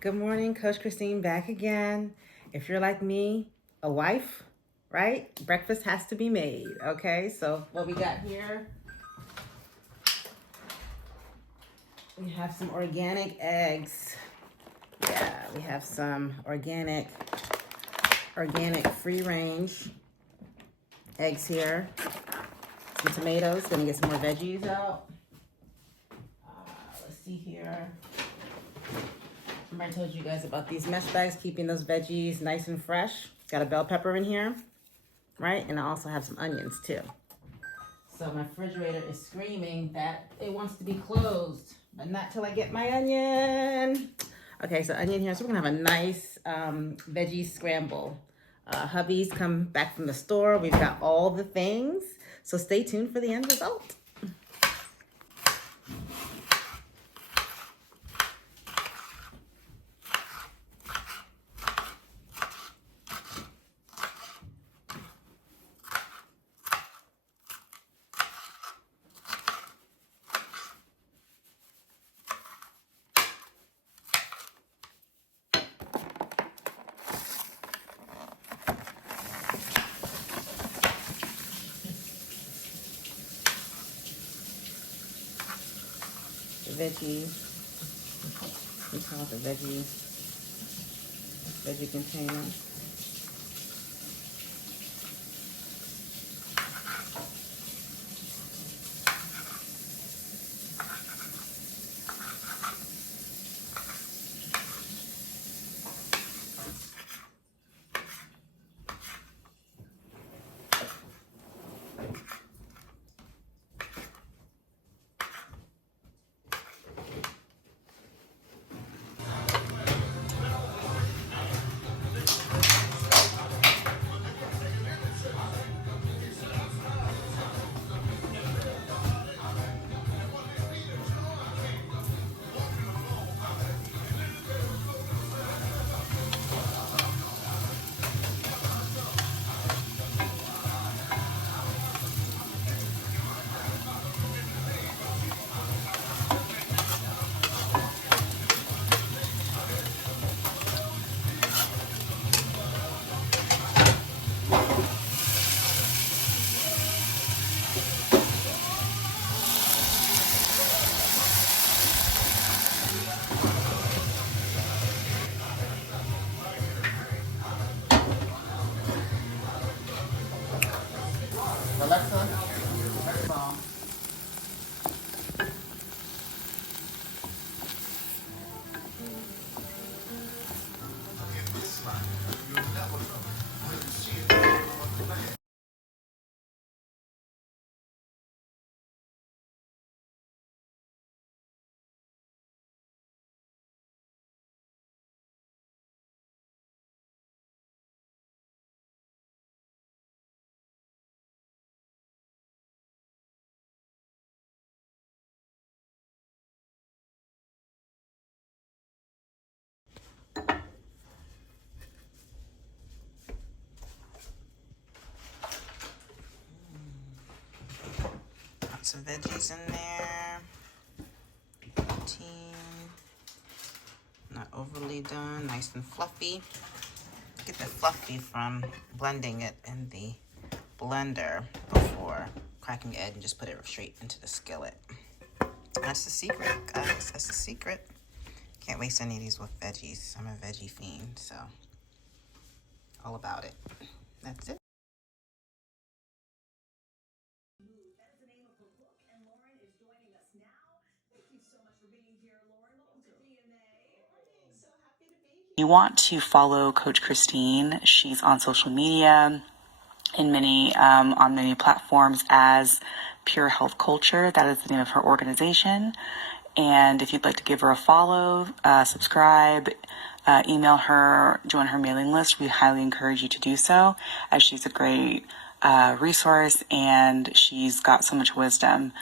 Good morning, Coach Christine back again. If you're like me, a wife, right? Breakfast has to be made, okay? So what we got here, we have some organic eggs. Yeah, we have some organic free range eggs here. Some tomatoes, gonna get some more veggies out. Let's see here. Remember I told you guys about these mesh bags, keeping those veggies nice and fresh. Got a bell pepper in here, right? And I also have some onions too. So my refrigerator is screaming that it wants to be closed, but not till I get my onion. Okay, so onion here. So we're gonna have a nice veggie scramble. Hubby's come back from the store. We've got all the things. So stay tuned for the end result. The veggie, we call it the veggie container. Alexa, next song. Some veggies in there. Protein. Not overly done. Nice and fluffy. Get the fluffy from blending it in the blender before cracking the egg and just put it straight into the skillet. That's the secret, guys. That's the secret. Can't waste any of these with veggies. I'm a veggie fiend, so all about it. That's it. You want to follow Coach Christine. She's on social media on many platforms as Pure Health Culture. That is the name of her organization. And if you'd like to give her a follow, subscribe, email her, join her mailing list, we highly encourage you to do so, as she's a great resource and she's got so much wisdom.